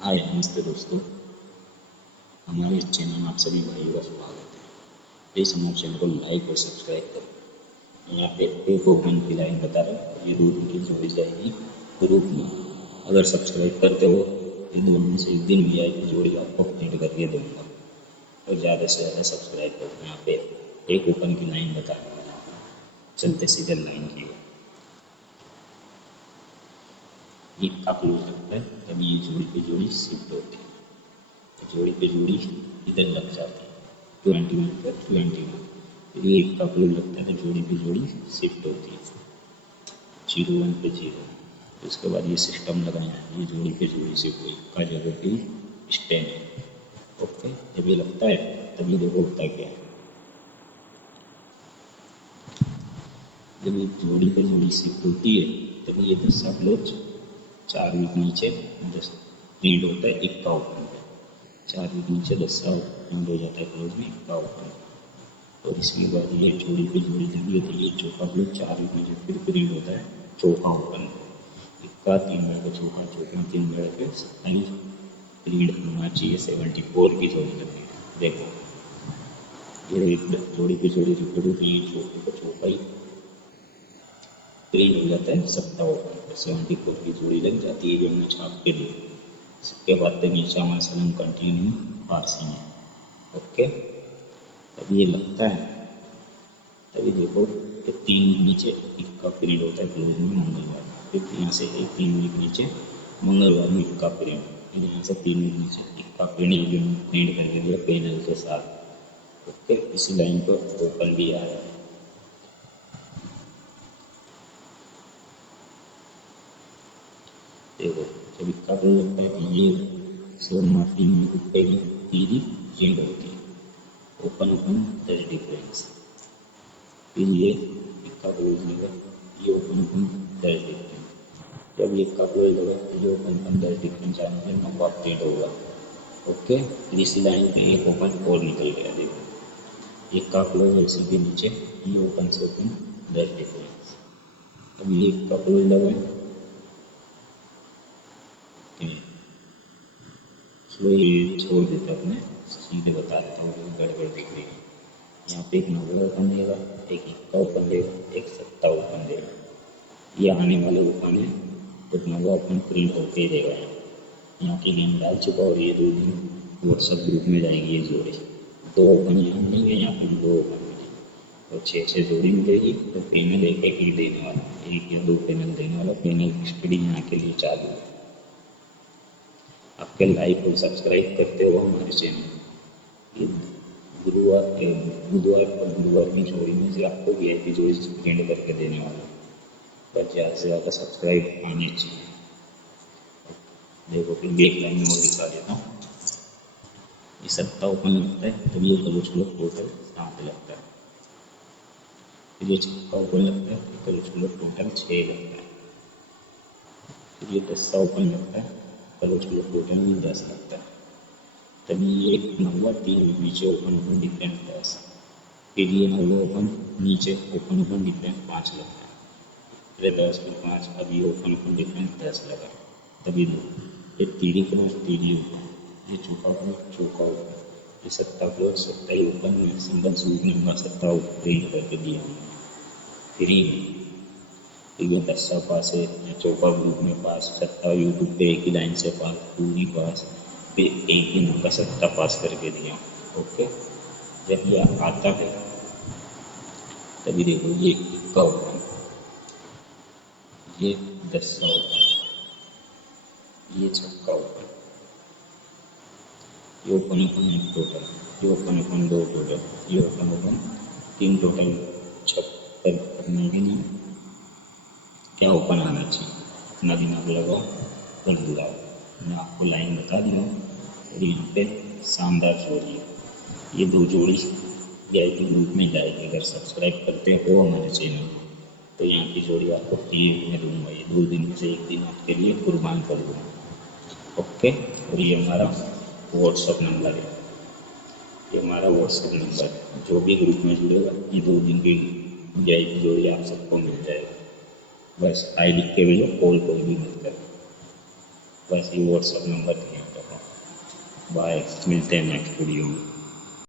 हाय नमस्ते दोस्तों, हमारे इस चैनल में आप सभी भाइयों का स्वागत है। प्लीज़ हमारे चैनल को लाइक और सब्सक्राइब करें। यहाँ पे एक ओपन की लाइन बता रहा है, ये रूट की जोड़ी जाएगी ग्रुप में। अगर सब्सक्राइब करते हो एक दिन में से एक दिन भी आएगी जोड़ी आपको ऐड करके दूंगा। और ज़्यादा से ज़्यादा सब्सक्राइब करो। यहाँ पे एक ओपन की लाइन बता रहा है, चलते सीधे लाइन की ओर। ये आप लोग लगता है तभी ये जोड़ी पे जोड़ी शिफ्ट होती है, जोड़ी पे जोड़ी इधर लग जाती है 21 पर 21। फिर ये एक का क्लोज लगता है तो जोड़ी पे जोड़ी शिफ्ट होती है 01 पे 0। उसके बाद ये सिस्टम लगाना है, ये जोड़ी पे जोड़ी शिफ्ट हुई का जगह पे स्टैंड है। ओके, जब ये लगता है तब ये देखो होता है क्या है। जब ये जोड़ी पे जोड़ी शिफ्ट होती है तब ये 10 क्लोज 4 वीक नीचे 10 रीड होता है 51 पे। 4 वीक नीचे 10 एंड हो जाता है क्लोज में 51। और इसके बाद ये जोड़ी पे जोड़ी लगी होती है, ये चौका क्लोज 4 वीक नीचे फिर रीड होता है चौका ओपन। इक्का 3 मिनट का चौका, चौका 3 मिनट के 27 रीड होना चाहिए 74 की जोड़ी लगी है। देखो ये जोड़ी पे जोड़ी रिपीट होती है, चौके का चौका ही रीड हो जाता है 57 74 की जोड़ी लग जाती है जो हमने छाप के दी। इसके बाद तमीशा मसलन कंटिन्यू फारसी में। ओके, तब ये लगता है तभी देखो कि 3 वीक नीचे इक्का पीरियड होता है क्लोज में मंगलवार। फिर यहाँ से एक 3 वीक नीचे मंगलवार में इक्का पीरियड, फिर यहाँ से 3 वीक नीचे इक्का पीरियड जो प्रिंट करके दिया पैनल के साथ। ओके, इसी लाइन पर ओपन भी आ रहा है। देखो जब इक्का पीरियड लगता है ये सो माफी में इक्के में तीरी चेंज होती है ओपन ओपन 10 डिफरेंस। फिर ये इक्का क्लोज लगा, ये ओपन ओपन 10 डिफरेंस। जब ये इक्का क्लोज लगा तो ये ओपन ओपन 10 डिफरेंस आने से नंबर अपडेट होगा। ओके, फिर इसी लाइन पे एक ओपन और निकल गया। देखो इक्का क्लोज है, इसी के नीचे ये ओपन से ओपन 10 डिफरेंस। अब ये इक्का क्लोज लगा ये छोड़ देता अपने, सीधे बता देता हूँ गड़बड़ दिख रही है। यहाँ पे एक 90 ओपन देगा, एक इक्का ओपन देगा, एक 70 ओपन देगा। ये आने वाले ओपन है तो 90 ओपन प्रिंट होते ही देगा। यहाँ की गेम डाल चुका और ये 2 दिन व्हाट्सएप ग्रुप में जाएंगी ये जोड़ी। 2 ओपन यहाँ मिलेंगे, यहाँ पर 2 ओपन मिलेंगे और 6 जोड़ी मिलेगी। तो पेनल एक एक ही देने वाला, एक या 2 पेनल देने वाला। पेनल स्टडी यहाँ के लिए चालू है। आपके लाइक और सब्सक्राइब करते हो हमारे चैनल। ये गुरुवार बुधवार और गुरुवार की जोड़ी में से आपको VIP जोड़ी प्रिंट करके देने वाला, बस ज़्यादा से ज़्यादा सब्सक्राइब आनी चाहिए। देखो फिर एक लाइन और दिखा देता हूँ। ये 70 ओपन लगता है तब ये कलच लोग टोटल 7 लगता है। फिर ये 6 ओपन लगता है कलच लोग टोटल 6 लगता है। फिर ये 10 ओपन लगता है कलच लोग टोटल में 10 लगता है। तभी ये 9 3 नीचे ओपन ओपन डिफरेंट 10। फिर ये 9 ओपन नीचे ओपन ओपन डिफरेंट 5 लगता है। फिर 10 फिर 5, अभी ओपन ओपन डिफरेंट 10 लगा। तभी दो ये तीरी क्रॉस तीरी ओपन, ये चौका क्रॉस चौका ओपन, ये 70 क्रॉस 70 ही ओपन में सिंगल सूट नंबर 70 प्रिंट करके दिया। फिर ये 10 पास है, चौका ग्रुप में पास, 70 यूट्यूब पे एक ही लाइन से पास पूरी पास, फिर एक ही नंबर 70 पास करके दिया। ओके, जब ये आता है तभी देखो ये इक्का ओपन, ये 10 ओपन, ये 6 ओपन, ये ओपन ओपन 1 टोटल, ये ओपन ओपन 2 टोटल, ये ओपन ओपन 3 टोटल। 76 करने के लिए क्या ओपन आना चाहिए, अपना दिमाग लगाओ कर दिलाओ। मैं आपको लाइन बता दी हूँ और यहाँ पे शानदार जोड़ी है। ये 2 जोड़ी VIP ग्रुप में जाएगी। अगर सब्सक्राइब करते हो हमारे चैनल तो यहाँ की जोड़ी आपको फ्री में दूंगा। ये 2 दिन में से एक दिन आपके लिए कुर्बान कर दूँगा। ओके, और ये हमारा व्हाट्सअप नंबर है, ये हमारा व्हाट्सअप नंबर है। जो भी ग्रुप में जुड़ेगा ये 2 दिन की VIP जोड़ी आप सबको मिल जाएगा। बस आई लिख के भेजो, कॉल कोई भी मत करो, बस ये व्हाट्सअप नंबर दिया। बाय, मिलते हैं नेक्स्ट वीडियो में।